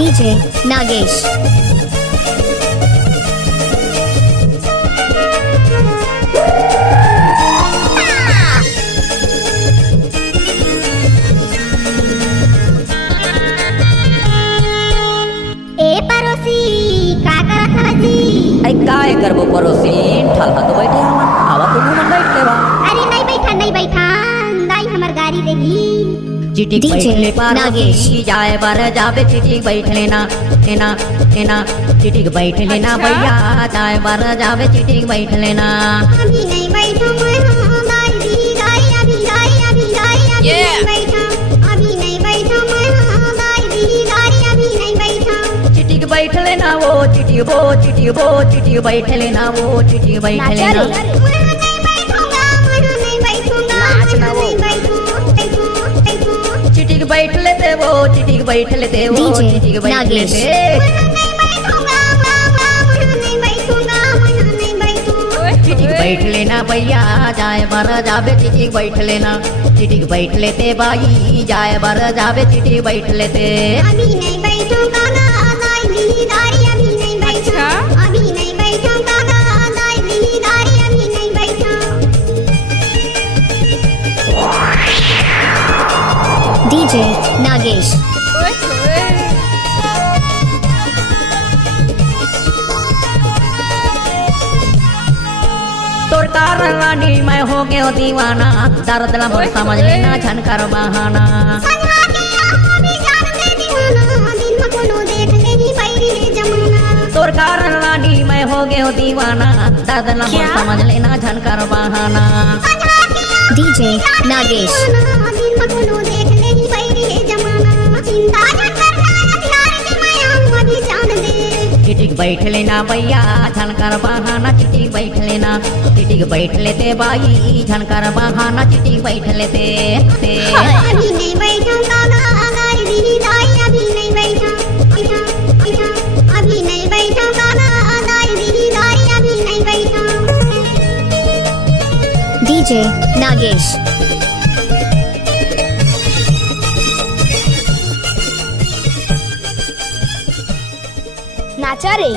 DJ Nagesh. काय करबो पड़ोसी ठाला तो बैठे हम आवा तो मन बैठ के बा। अरे नहीं बैठा दाई हमर गाड़ी देगी। चिटिक बैठले नागेश जाए बार जाबे चिटिक बैठ लेना एना एना चिटिक बैठ लेना भैया जाए बार जाबे चिटिक बैठ लेना। अभी नहीं बैठा मैं दाई दी दाई अभी नहीं बैठा अभी नहीं बैठा मैं दाई दी दाई अभी नहीं बैठा। चिटिक बैठ लेना वो चिटिक बैठ लेना वो चिटिक बैठ लेना। चिटिक बैठ लेते वो चिटिक बैठ लेते वो चिटिक बैठ लेते। चिटिक बैठ लेना भैया जाए बार जाबे चिटिक बैठ लेना। चिटिक बैठ लेते भाई जाए बार जाबे चिटिक बैठ लेते। अभी नहीं बैठूंगा ना दाई दी दाई अभी नहीं बैठा अभी नहीं बैठूंगा ना दाई दी दाई अभी नहीं बैठा। DJ Nagesh. तोर कारण रानी मैं हो गयो दीवाना दर्द ला मोर समझ लेना झनकर बहाना। तोर कारण रानी मैं हो गयो दीवाना दर्द ला मोर समझ लेना झनकर बहाना। DJ Nagesh. चिटिक बैठ लेना भैया झनकर बहाना चिटिक बैठ लेना। चिटिक बैठ लेते भाई झनकर बहाना चिटिक बैठ लेते। अभी नहीं बैठूंगा ना दाई दी दाई अभी नहीं बैठा अभी नहीं बैठूंगा ना दाई दी दाई अभी नहीं बैठा। DJ Nagesh. नाचा रे।